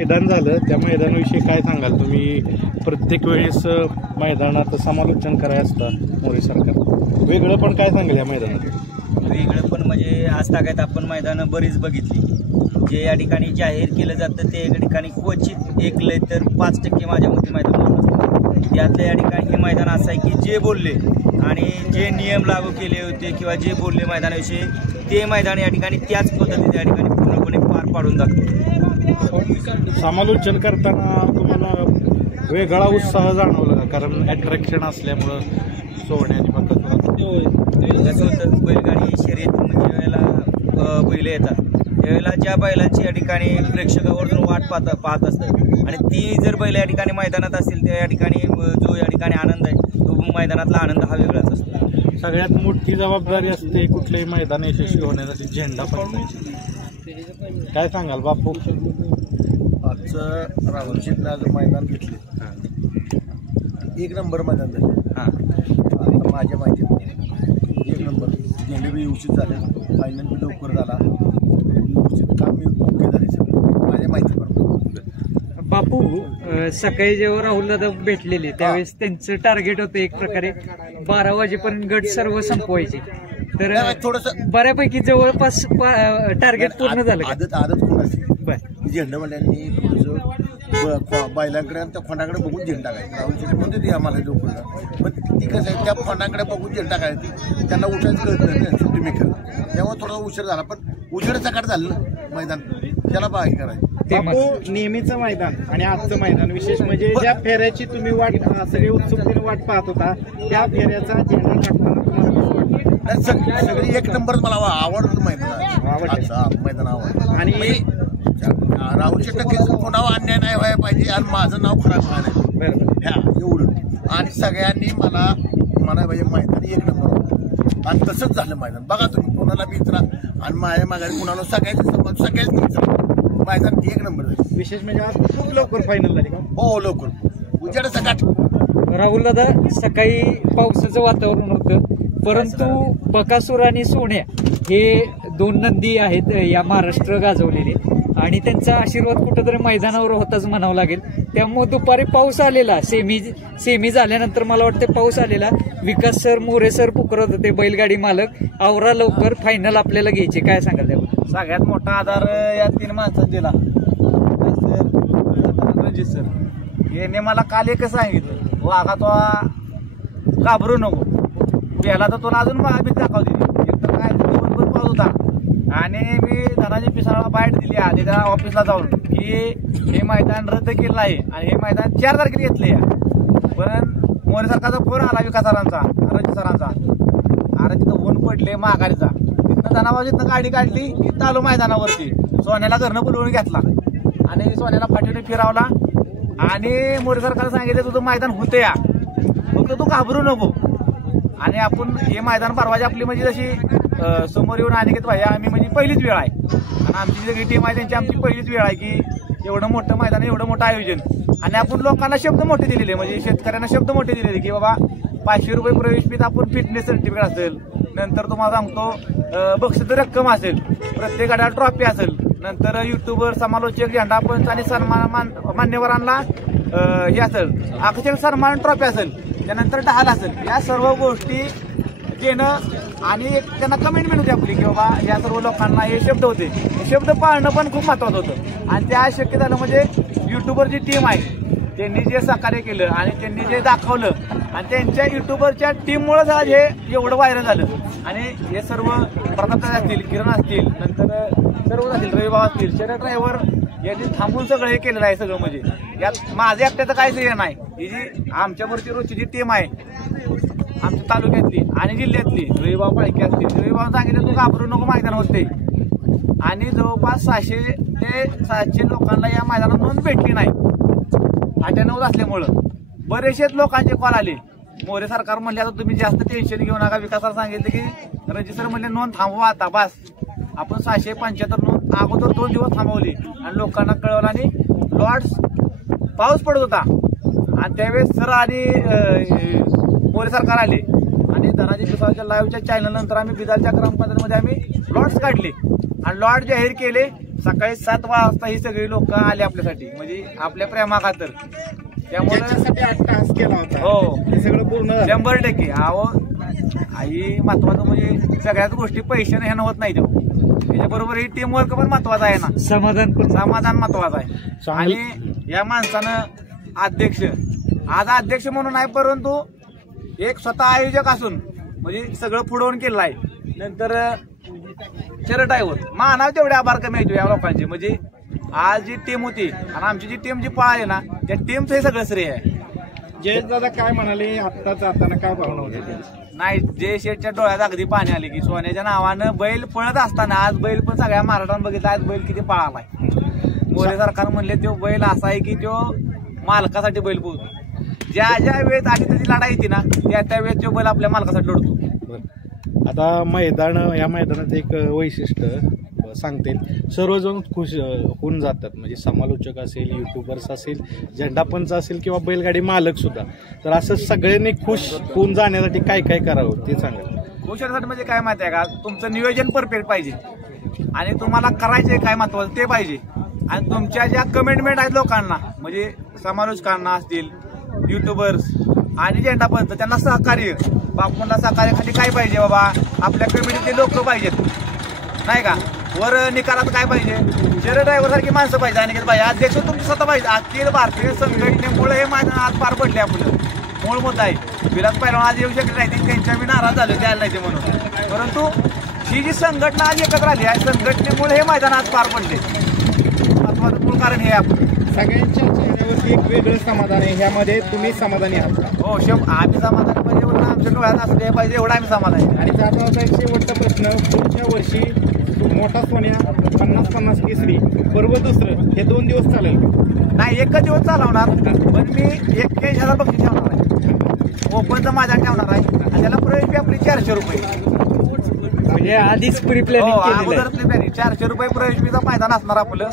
मैदान झालं त्या मैदानाविषयी काय सांगाल तुम्ही? प्रत्येक वेळेस मैदानात समालोचन करायचं असतं मोरे सरकार, वेगळं पण काय सांगाल या मैदानात? वेगळं पण म्हणजे आज तागायत आपण मैदानं बरीच बघितली. जे या ठिकाणी जाहीर केलं जातं ते एका ठिकाणी क्वचित ऐकलंय तर 5% माझ्या मते मैदान असतं. त्यातल्या या ठिकाणी हे मैदान असं आहे की जे बोलले आणि जे नियम लागू केले होते किंवा जे बोलले मैदानाविषयी ते मैदान या ठिकाणी त्याच पद्धतीने या ठिकाणी पूर्णपणे पार पाडून दाखवतो. समालोचन करताना तुम्हाला वेगळा उत्साह जाणवला का? कारण अट्रॅक्शन असल्यामुळं सोहण्याची कसं होतं, बैलगाडी शर्यत म्हणजे वेळेला बैल येतात त्यावेळेला ज्या बैलांची या ठिकाणी प्रेक्षकावरून वाट पाहत असतात आणि ती जर बैल या ठिकाणी मैदानात असेल तर या ठिकाणी जो या ठिकाणी आनंद आहे तो मैदानातला आनंद हा वेगळाच असतो. सगळ्यात मोठी जबाबदारी असते कुठलेही मैदान यशस्वी होण्यासाठी झेंडा फडकायचा. काय सांगाल बापू? आजचं राहुल शेटनं जो मैदान घेतले 1 नंबर मैदान झालं. आता माझ्या माहिती 1 नंबर झेंडे बी व्यवस्थित झाले, फायनल बी लवकर झाला, व्यवस्थित काम ओके झाले सगळं माझ्या माहितीप्रमाणे. बापू सकाळी जेव्हा राहुल दादा भेटलेले त्यावेळेस त्यांचं टार्गेट होतं एक प्रकारे 12 वाजेपर्यंत गट सर्व संपवायचे, तर थोडंसं बऱ्यापैकी जवळपास टार्गेट पूर्ण झालं. आदत कोण असते झेंडावाल्यांनी थोडंसं बैलांकडे आणि त्या खोंडाकडे बघून झेंडा टाकायचा. राहुल शेट्टी म्हणते ती आम्हाला जोपर्यंत पण ती कसं आहे त्या खोंडाकडे बघून झेंडा टाकायची, त्यांना उठायचं कळत नाही सुट्टी मेकर, त्यामुळे थोडा उशीर झाला. पण उजेड सकाळ झालं मैदान त्याला बाकी करायचं. बापू, नेहमीचं मैदान आणि आजचं मैदान विशेष म्हणजे ज्या फेऱ्याची तुम्ही वाट सगळी उत्सुकतेने वाट पाहत होता त्या फेऱ्याचा झेंडा टाकताना सगळी 1 नंबर मला आवडतं मैदान आवडतं. आणि राहुल शेट्टी कोणावर अन्याय नाही व्हायला पाहिजे आणि माझं नाव खराब व्हायला नाही ह्या एवढं. आणि सगळ्यांनी मला पाहिजे मैदान 1 नंबर आणि तसंच झालं मैदान. बघा तुम्ही कोणाला बी इतरा आणि माझ्या माघारी कोणाला सगळ्याच मैदान 1 नंबर झालं. विशेष म्हणजे आज खूप लवकर फायनल झाली का? हो लवकर उजेड सकाळ. राहुल दादा सकाळी पावसाचं वातावरण होतं परंतु बकासूर आणि सोन्या हे 2 नंदी आहेत या महाराष्ट्र गाजवलेले आणि त्यांचा आशीर्वाद कुठंतरी मैदानावर होताच म्हणावं लागेल. त्यामुळे दुपारी पाऊस आलेला, सेमी झाल्यानंतर मला वाटतं पाऊस आलेला. विकास सर, मोरे सर पुकारत होते बैलगाडी मालक आवरा लवकर फायनल आपल्याला घ्यायचे. काय सांगाल त्यावर? सगळ्यात मोठा आधार या 3 माणसांनी दिला. रणजित सर याने मला काल एकच सांगितलं, वाघा तो घाबरू नको, याला तर तुला अजून भीती दाखवली. एकतर काय दिवसभर पाऊस होता आणि मी धनाजी पिसाळाला बाईट दिली आधी त्या ऑफिसला जाऊन की हे मैदान रद्द केलं आहे आणि हे मैदान 4 तारखेला घेतले. पण मोरे सरकारचा फोन आला विकास सरांचा, रणजित सरांचा, अरे तिथं ऊन पडले माघारीचा. तिथनं धनाबाजीतनं गाडी काढली की चालू मैदानावरती सोन्याला घरनं बोलवून घेतला आणि सोन्याला फाटीने फिरावला आणि मोरे सरकारला सांगितलं तुझं मैदान होतं या, फक्त तू घाबरू नको. आणि आपण हे मैदान परवाजी आपली म्हणजे जशी समोर येऊन अनिकेत भाई आम्ही म्हणजे पहिलीच वेळ आहे आणि आमची सगळी टीम आहे त्यांची आमची पहिलीच वेळ आहे की एवढं मोठं मैदान, एवढं मोठं आयोजन. आणि आपण लोकांना शब्द मोठे दिलेले, म्हणजे शेतकऱ्यांना शब्द मोठे दिलेले की बाबा 500 रुपये प्रवेश फीत आपण फिटनेस सर्टिफिकेट असेल, नंतर तुम्हाला सांगतो बक्षीस रक्कम असेल, प्रत्येक गटाला ट्रॉफी असेल, नंतर युट्यूबर, समालोचक, झेंडा पंच आणि सन्मान मान्यवरांना हे असेल, अक्षर सन्मान ट्रॉफी असेल, त्यानंतर ढाल असेल. या सर्व गोष्टी घेणं आणि एक त्यांना कमेंटमेंट होती आपली की बाबा या सर्व लोकांना हे शब्द होते, हे शब्द पाळणं पण खूप महत्वाचं होतं. आणि त्या शक्य झालं म्हणजे युट्यूबरची टीम आहे त्यांनी जे सहकार्य केलं आणि त्यांनी जे दाखवलं आणि त्यांच्या युट्यूबरच्या टीममुळे हे एवढं व्हायरल झालं. आणि हे सर्व प्रताप असतील, किरण असतील, नंतर सर्व असतील, रविबाबा असतील, शरद ड्रायव्हर यांनी थांबून सगळं हे केलेलं आहे. सगळं म्हणजे यात माझं एकट्याचं काहीच हे नाही. ही जी आमच्यावरची रोजची जी टीम आहे आमच्या तालुक्यातली आणि जिल्ह्यातली, रविबाबा पाळके असतील, रविबाबा सांगितलं तू घाबरू नको मैदान होते. आणि जवळपास 600 ते 700 लोकांना या मैदानात नोंद भेटली नाही 98 असल्यामुळं. बरेचसेच लोकांचे कॉल आले. मोरे सरकार म्हणले आता तुम्ही जास्त टेन्शन घेऊ नका. विकासाला सांगितलं की रणजित सर म्हणले नोंद थांबवा आता बस. आपण 675 नोंद अगोदर 2 दिवस थांबवली आणि लोकांना कळवलं आणि लॉर्ड्स पाऊस पडत होता आणि त्यावेळेस सर आणि मोरे सरकार आले आणि धनाजी पिसाळच्या लाईव्हच्या चॅनल नंतर आम्ही बिदालच्या ग्रामपंचायतीमध्ये आम्ही लॉट्स काढले आणि लॉट जाहीर केले सकाळी 7 वाजता ही सगळी लोक आली आपल्यासाठी, म्हणजे आपल्या प्रेमाखातर. त्यामुळे ज्याच्यासाठी अट्टहास केला होता हो ते सगळं पूर्ण झालं. 100%. अहो आई महत्वाचं म्हणजे सगळ्याच गोष्टी पैशाने ह्यानं होत नाही. त्याच्याबरोबर ही टीम वर्क पण महत्वाचा आहे ना, समाधान पण समाधान महत्वाचं आहे. आणि या माणसानं आज अध्यक्ष म्हणून आहे, परंतु एक स्वतः आयोजक असून म्हणजे सगळं पुढवून केलं आहे. नंतर शर्टाईवर मानाव तेवढे आभार कमी येतो या लोकांचे. म्हणजे आज जी टीम होती आणि आमची जी टीम जी पळाली ना, त्या टीमचं हे सगळं श्रेय आहे. जयेश दादा काय म्हणाले आत्ता जाताना, काय भावना होती त्यांची? नाही, जय शेठच्या डोळ्यात अगदी पाणी आले की सोन्याच्या नावानं बैल पळत असताना आज बैल पण सगळ्या महाराष्ट्रात बघितला, आज बैल किती पळालाय. मोरे सरकार म्हणले तो बैल असा आहे की तो मालकासाठी बैल पोहतो. ज्या वेळेस आधी त्याची लढाई येते ना, त्या वेळेस तो बैल आपल्या मालकासाठी लढतो. आता या मैदानात एक वैशिष्ट्य सांगते, सर्वजण खुश होऊन जातात. म्हणजे समालोचक असेल, युट्यूबर्स असेल, झेंडापंच असेल किंवा बैलगाडी मालक सुद्धा. तर असं सगळ्यांनी खुश होऊन जाण्यासाठी काय काय करावं ते सांगा. खुश होण्यासाठी म्हणजे काय माहिती आहे का, तुमचं नियोजन परफेक्ट पाहिजे आणि तुम्हाला करायचे काय महत्वाचं ते पाहिजे. आणि तुमच्या ज्या कमेंटमेंट आहेत लोकांना, म्हणजे समालोचकांना असतील, युट्यूबर्स आणि झेंडापंच, त्यांना सहकार्य, बापूंना सहकार्य खाली काय पाहिजे बाबा, आपल्या कमिटीचे लोक पाहिजेत नाही का. वर निकालात काय पाहिजे, शर्ट ड्रायव्हर सारखी माणसं पाहिजे आणि पाहिजे. अध्यक्ष तुमचं स्वतः पाहिजे. अखिल भारतीय संघटनेमुळे हे मैदान आज पार पडले. आपलं मूळ मुद्दा आहे. विराट पहिलवान आज येऊ शकत नाही, त्यांच्या मी नाराज झालो द्यायला नाही ते म्हणून. परंतु ही जी संघटना आज एकत्र आली आहे, संघटनेमुळे हे मैदान आज पार पडले. महत्वाचं मूळ कारण हे आपलं. सगळ्यांच्या चेहऱ्यावरती एक वेगळं समाधान आहे. ह्यामध्ये तुम्ही समाधानी आहात का? हो, आम्ही समाधानी पाहिजे, एवढं आमच्या डोळ्यात असं हे पाहिजे, एवढं आम्ही समाधानी. आणि जाता होता एक शेवटचा प्रश्न, पुढच्या वर्षी मोठा सोन्या 50-50 केसरी पर्व दुसरं हे 2 दिवस चालेल का? नाही, एकच दिवस चालवणार, पण मी 41,000 बक्षीस ठेवणार आहे. ओपनचं मैदान ठेवणार आहे आणि त्याला प्रवेश फी आपली 400 रुपये. म्हणजे आधीच प्री हो, प्लॅनिंग अगोदर प्री प्लॅनिंग 400 रुपये प्रवेश फीचं मैदान असणार आपलं.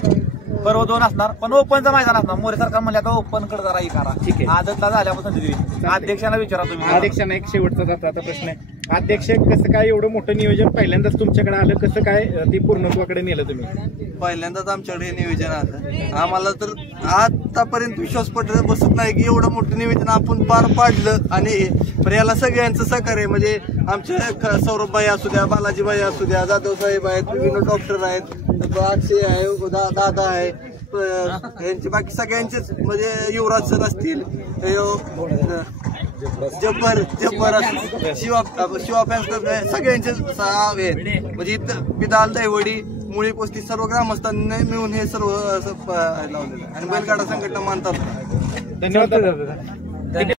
पर्व 2 असणार, पण ओपनचं मैदान असणार. मोरे सरकार म्हणले आता ओपन कडे जरा ही करा. ठीक आहे. आदतला झाल्यापासून संधी दिली. अध्यक्षांना विचारा तुम्ही. अध्यक्षांना एक शेवटचा जाता प्रश्न आहे, अध्यक्ष कसं काय एवढं मोठं नियोजन पहिल्यांदाच तुमच्याकडे आलं, कसं काय ते पूर्णत्वाकडे नेलं तुम्ही? पहिल्यांदाच आमच्याकडे हे नियोजन आलं. आम्हाला तर आतापर्यंत विश्वास बसत नाही की एवढं मोठं नियोजन आपण पार पाडलं. आणि पण याला सगळ्यांचं सहकार्य, म्हणजे आमचे सौरभ भाई असू द्या, बालाजी भाई असू द्या, जाधव साहेब आहेत, विनोद डॉक्टर आहेत, अक्षय आहे, दादा आहे, यांचे बाकी सगळ्यांचेच, म्हणजे युवराज सर असतील, जब्बर शिवा फॅन्स सगळ्यांचे आहेत. म्हणजे इथं बिदाल, दैवडी, मुळी पोस्ती सर्व ग्रामस्थांनी मिळून हे सर्व लावलेलं आहे. आणि बैलगाडा संघटना मानतात. धन्यवाद.